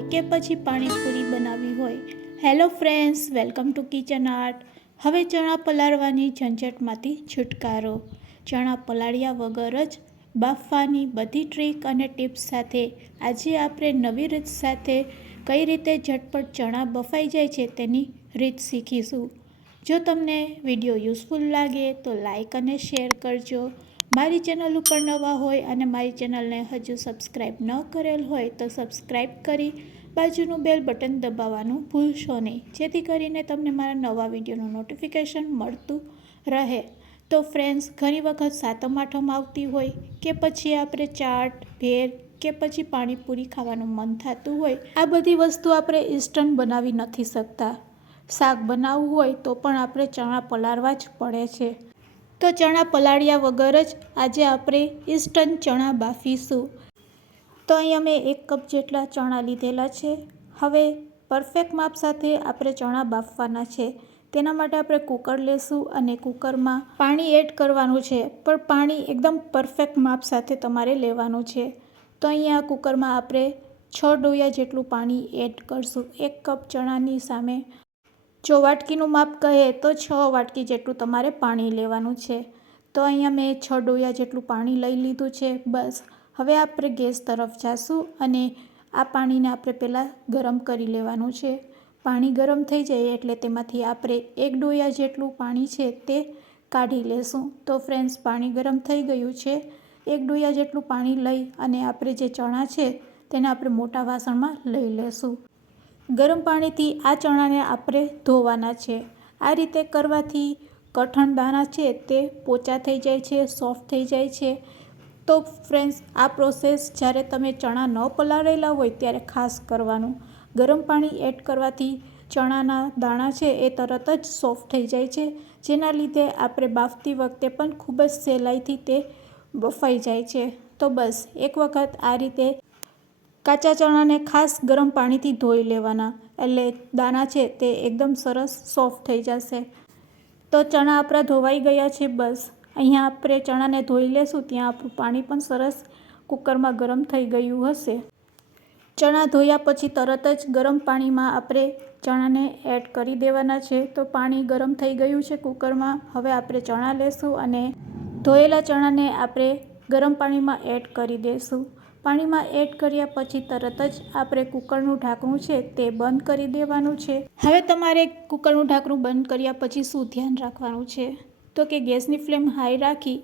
હોય કે પછી પાણીપુરી બનાવવી હોય। Hello friends, welcome to kitchen art. હવે ચણા પલાળવાની ઝંઝટમાંથી છુટકારો। ચણા પલાળ્યા વગર જ બાફવાની બધી ટ્રીક અને ટિપ્સ સાથે આજે આપણે નવી રીત સાથે કઈ રીતે ઝટપટ ચણા બફાઈ જાય છે તેની રીત શીખીશું। જો તમને વિડીયો યુઝફુલ લાગે તો લાઈક અને શેર કરજો। મારી ચેનલ ઉપર નવા હોય અને મારી ચેનલને હજુ સબસ્ક્રાઈબ ન કરેલ હોય તો સબસ્ક્રાઈબ કરી બાજુનું બેલ બટન દબાવવાનું ભૂલશો નહીં, જેથી કરીને તમને મારા નવા વિડીયોનું નોટિફિકેશન મળતું રહે। તો ફ્રેન્ડ્સ, ઘણી વખત સાતમ આઠમ આવતી હોય કે પછી આપણે ચાટ, ભેળ કે પછી પાણીપુરી ખાવાનું મન થતું હોય, આ બધી વસ્તુ આપણે ઇન્સ્ટન્ટ બનાવી નથી શકતા। શાક બનાવવું હોય તો પણ આપણે ચણા પલાળવા જ પડે છે। તો ચણા પલાળ્યા વગર જ આજે આપણે ઇન્સ્ટન્ટ ચણા બાફીશું। તો અહીંયા મેં 1 કપ જેટલા ચણા લીધેલા છે। હવે પરફેક્ટ માપ સાથે આપણે ચણા બાફવાના છે। તેના માટે આપણે કુકર લેશું અને કુકરમાં પાણી એડ કરવાનું છે, પણ પાણી એકદમ પરફેક્ટ માપ સાથે તમારે લેવાનું છે। તો અહીંયા કુકરમાં આપણે 6 ડોયા જેટલું પાણી એડ કરશું। 1 કપ ચણાની સામે જો વાટકીનું માપ કહે તો 6 વાટકી જેટલું તમારે પાણી લેવાનું છે। તો અહીંયા મેં 6 ડોયા જેટલું પાણી લઈ લીધું છે। બસ હવે આપણે ગેસ તરફ જાશું અને આ પાણીને આપણે પહેલાં ગરમ કરી લેવાનું છે। પાણી ગરમ થઈ જાય એટલે તેમાંથી આપણે 1 ડોયા જેટલું પાણી છે તે કાઢી લેશું। તો ફ્રેન્ડ્સ, પાણી ગરમ થઈ ગયું છે। 1 ડોયા જેટલું પાણી લઈ અને આપણે જે ચણા છે તેને આપણે મોટા વાસણમાં લઈ લેશું। ગરમ પાણીથી આ ચણાને આપણે ધોવાના છે। આ રીતે કરવાથી કઠણ દાણા છે તે પોચા થઈ જાય છે, સોફ્ટ થઈ જાય છે। તો ફ્રેન્ડ્સ, આ પ્રોસેસ જ્યારે તમે ચણા ન પલાળેલા હોય ત્યારે ખાસ કરવાનું। ગરમ પાણી એડ કરવાથી ચણાના દાણા છે એ તરત જ સોફ્ટ થઈ જાય છે, જેના લીધે આપણે બાફતી વખતે પણ ખૂબ જ સહેલાઈથી તે બફાઈ જાય છે। તો બસ એક વખત આ રીતે કાચા ચણાને ખાસ ગરમ પાણીથી ધોઈ લેવાના, એટલે દાણા છે તે એકદમ સરસ સોફ્ટ થઈ જશે। તો ચણા આપણા ધોવાઈ ગયા છે। બસ અહીંયા આપણે ચણાને ધોઈ લેશું ત્યાં આપણું પાણી પણ સરસ કુકરમાં ગરમ થઈ ગયું હશે। ચણા ધોયા પછી તરત જ ગરમ પાણીમાં આપણે ચણાને એડ કરી દેવાના છે। તો પાણી ગરમ થઈ ગયું છે કુકરમાં। હવે આપણે ચણા લેશું અને ધોયેલા ચણાને આપણે ગરમ પાણીમાં એડ કરી દઈશું। પાણીમાં એડ કર્યા પછી તરત જ આપણે કુકરનું ઢાંકણું છે તે બંધ કરી દેવાનું છે। હવે તમારે કુકરનું ઢાંકણું બંધ કર્યા પછી શું ધ્યાન રાખવાનું છે, તો કે ગેસની ફ્લેમ હાઈ રાખી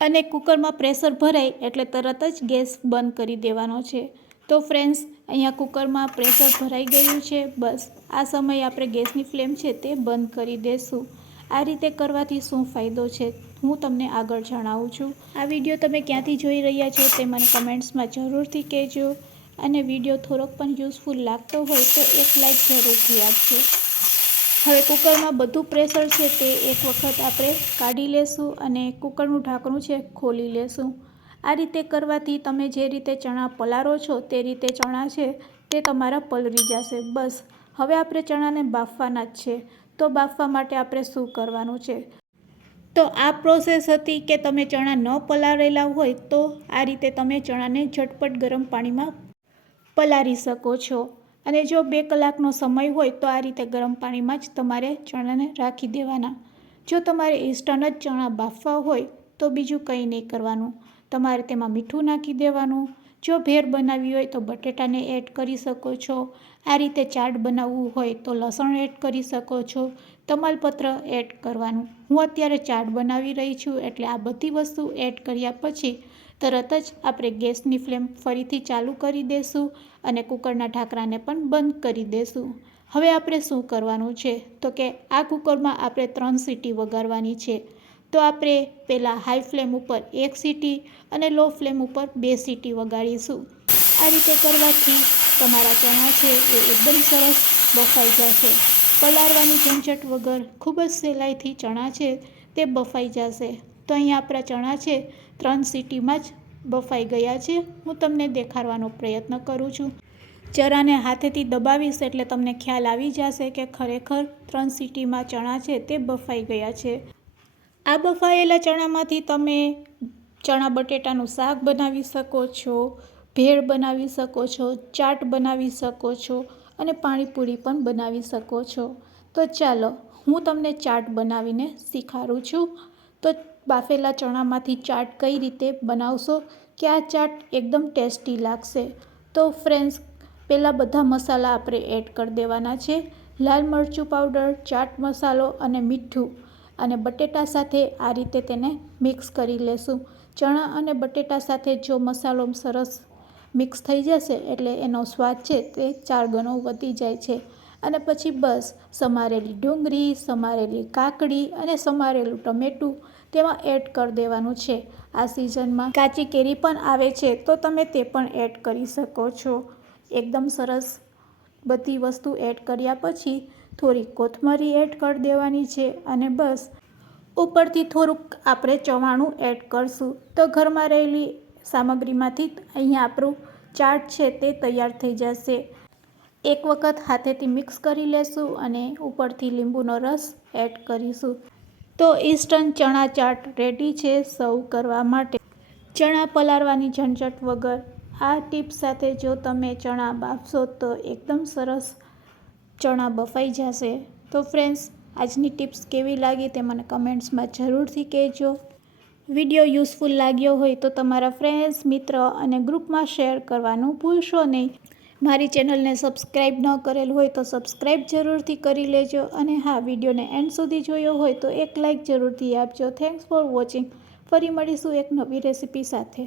અને કુકરમાં પ્રેશર ભરાય એટલે તરત જ ગેસ બંધ કરી દેવાનો છે। તો ફ્રેન્ડ્સ, અહીંયા કુકરમાં પ્રેશર ભરાઈ ગયું છે। બસ આ સમયે આપણે ગેસની ફ્લેમ છે તે બંધ કરી દઈશું। આ રીતે કરવાથી શું ફાયદો છે હું તમને આગળ જણાવું છું। આ વિડીયો તમે ક્યાંથી જોઈ રહ્યા છો તે મને કમેન્ટ્સમાં જરૂરથી કહેજો અને વિડીયો થોડોક પણ યુઝફુલ લાગતો હોય તો એક લાઈક જરૂરથી આપજો। હવે કુકરમાં બધું પ્રેશર છે તે એક વખત આપણે કાઢી લેશું અને કુકરનું ઢાંકણું છે ખોલી લેશું। આ રીતે કરવાથી તમે જે રીતે ચણા પલાળો છો તે રીતે ચણા છે તે તમારા પલળી જશે। બસ હવે આપણે ચણાને બાફવાના જ છે। તો બાફવા માટે આપણે શું કરવાનું છે, તો આ પ્રોસેસ હતી કે તમે ચણા ન પલાળેલા હોય તો આ રીતે તમે ચણાને ઝટપટ ગરમ પાણીમાં પલાળી શકો છો। અને જો 2 કલાકનો સમય હોય તો આ રીતે ગરમ પાણીમાં જ તમારે ચણાને રાખી દેવાના। જો તમારે ઇન્સ્ટન્ટ જ ચણા બાફવા હોય તો બીજું કંઈ નહીં કરવાનું, તમારે તેમાં મીઠું નાખી દેવાનું। જો ભેળ બનાવવી હોય તો બટેટાને એડ કરી શકો છો। આ રીતે ચાટ બનાવવું હોય તો લસણ એડ કરી શકો છો, તમાલપત્ર એડ કરવાનું। હું અત્યારે ચાટ બનાવી રહી છું એટલે આ બધી વસ્તુ એડ કર્યા પછી તરત જ આપણે ગેસની ફ્લેમ ફરીથી ચાલુ કરી દઈશું અને કુકરના ઢાંકણાને પણ બંધ કરી દઈશું। હવે આપણે શું કરવાનું છે, તો કે આ કુકરમાં આપણે 3 સીટી વગાડવાની છે। તો આપણે પહેલાં હાઈ ફ્લેમ ઉપર 1 સીટી અને લો ફ્લેમ ઉપર 2 સીટી વગાડીશું। આ રીતે કરવાથી તમારા ચણા છે એ એકદમ સરસ બફાઈ જશે। પલાળવાની ઝંઝટ વગર ખૂબ જ સહેલાઈથી ચણા છે તે બફાઈ જશે। તો અહીંયા આપણા ચણા છે 3 સીટીમાં જ બફાઈ ગયા છે। હું તમને દેખાડવાનો પ્રયત્ન કરું છું। ચણાને હાથેથી દબાવીશ એટલે તમને ખ્યાલ આવી જશે કે ખરેખર 3 સીટીમાં ચણા છે તે બફાઈ ગયા છે। આ બફાયેલા ચણામાંથી તમે ચણા બટેટાનું શાક બનાવી શકો છો, ભેળ બનાવી શકો છો, ચાટ બનાવી શકો છો અને પાણીપુરી પણ બનાવી શકો છો. તો ચાલો હું તમને ચાટ બનાવીને શીખવાડું છું. તો બાફેલા ચણામાંથી ચાટ કઈ રીતે બનાવશો કે આ ચાટ એકદમ ટેસ્ટી લાગશે. તો ફ્રેન્ડ્સ, પહેલાં બધા મસાલા આપણે એડ કરી દેવાના છે. લાલ મરચું પાવડર, ચાટ મસાલો અને મીઠું, અને બટેટા સાથે આ રીતે તેને મિક્સ કરી લેશું. ચણા અને બટેટા સાથે જો મસાલો સરસ મિક્સ થઈ જશે એટલે એનો સ્વાદ છે તે 4 ગણો વધી જાય છે. અને પછી બસ સમારેલી ડુંગળી, સમારેલી કાકડી અને સમારેલું ટમેટું તેમાં એડ કરી દેવાનું છે. આ સિઝનમાં કાચી કેરી પણ આવે છે તો તમે તે પણ એડ કરી શકો છો. એકદમ સરસ બધી વસ્તુ એડ કર્યા પછી થોડી કોથમરી એડ કરી દેવાની છે અને બસ ઉપરથી થોડુંક આપણે ચવાણું એડ કરશું. તો ઘરમાં રહેલી સામગ્રીમાંથી અહીંયા આપણું ચાટ છે તે તૈયાર થઈ જશે. એક વખત હાથેથી મિક્સ કરી લેશું અને ઉપરથી લીંબુનો રસ એડ કરીશું. તો ઇન્સ્ટન્ટ ચણા ચાટ રેડી છે સર્વ કરવા માટે. ચણા પલાળવાની ઝંઝટ વગર આ ટિપ્સ સાથે જો તમે ચણા બાફશો તો એકદમ સરસ ચણા બફાઈ જશે. તો ફ્રેન્ડ્સ, આજની ટિપ્સ કેવી લાગી તે મને કમેન્ટ્સમાં જરૂરથી કહેજો. વિડીયો યુઝફુલ લાગ્યો હોય તો તમારા ફ્રેન્ડ્સ, મિત્ર અને ગ્રુપમાં શેર કરવાનું ભૂલશો નહીં. મારી ચેનલને સબસ્ક્રાઈબ ન કરેલ હોય તો સબસ્ક્રાઈબ જરૂરથી કરી લેજો. અને હા, વિડીયોને એન્ડ સુધી જોયો હોય તો એક લાઈક જરૂરથી આપજો. Thanks for watching. ફરી મળીશું એક નવી રેસિપી સાથે.